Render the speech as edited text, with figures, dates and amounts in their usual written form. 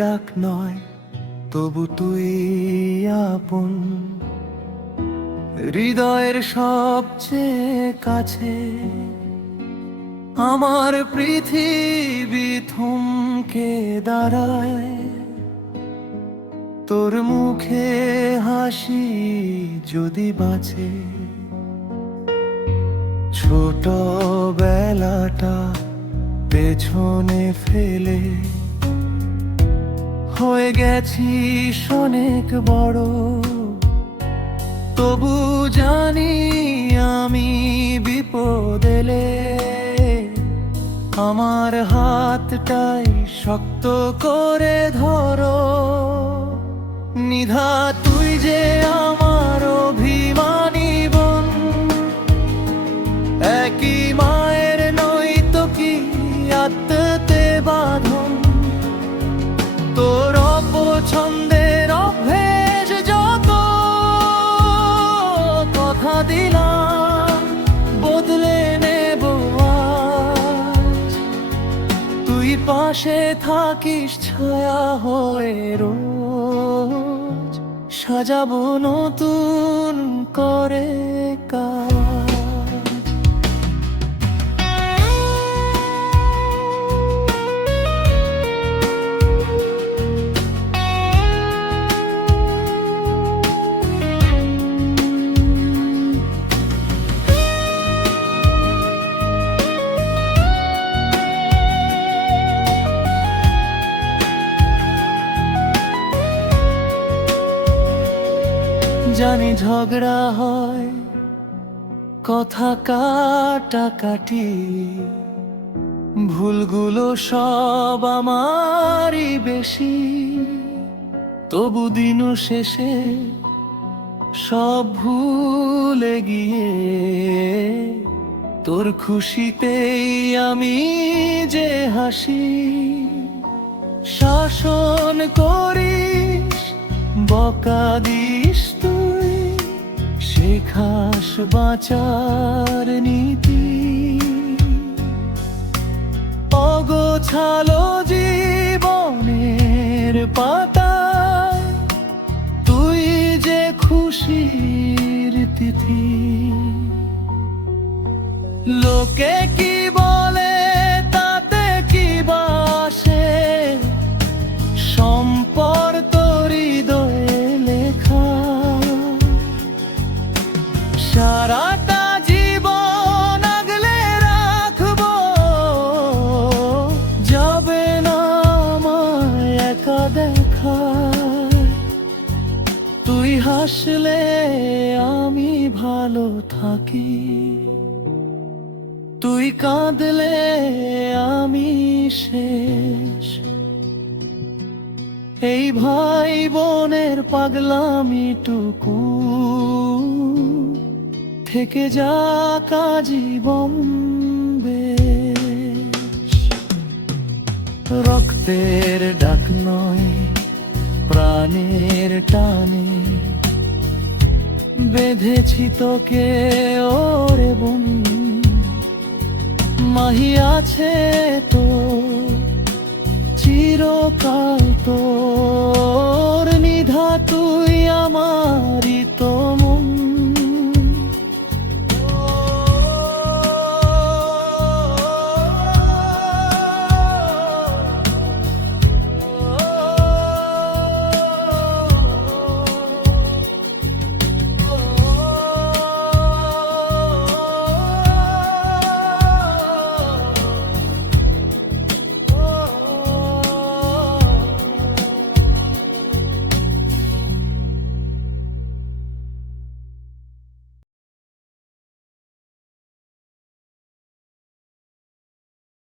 ডাক নয়, তবু তুই আপন, হৃদয়ের সবচেয়ে কাছে। আমার পৃথিবী থমকে দাঁড়ায় তোর মুখে হাসি যদি বাঁচে। ছোট বেলাটা পেছনে ফেলে হয়ে গেছিস অনেক বড়, তবু জানি আমি বিপদ এলে আমার হাতটাই শক্ত করে ধরো। নিধা তুই যে আমার অভিমানী বোন, একই মায়ের নয়তো কি আত্মতে বাঁধন। তোর অপছন্দের অভ্যেস যত, কথা দিলাম বদলে নেব আজ। তুই পাশে থাকিস ছায়া হয়ে রোজ, সাজাবো নতুন করে কাজ। জানি ঝগড়া হয়, কথা কাটাকাটি, ভুলগুলো সব আমারই বেশি। তবু দিন শেষে সব ভুলে গিয়ে তোর খুশিতেই আমি যে হাসি। শাসন করিস, বকা দিস তুই, শেখাস বাঁচার নীতি। অগোছালো জীবনের পাতায় তুই যে খুশির তিথি। লোকে কি বলে তাতে কি বাসে, সম্পর তোর হৃদয়ে লেখা। সারাটা জীবন আগলে রাখবো, যাবে না আমায় একা দেখা। তুই হাসলে আমি ভালো থাকি, তুই কাঁদলে আমি শেষ। এই ভাই বোনের পাগলামিটুকু থেকে যাক আজীবন বেশ। রক্তের ডাক নয়, প্রাণের টানে বেঁধেছি তোকে ওরে বোন। মাহি আছে তো চিরকাল তো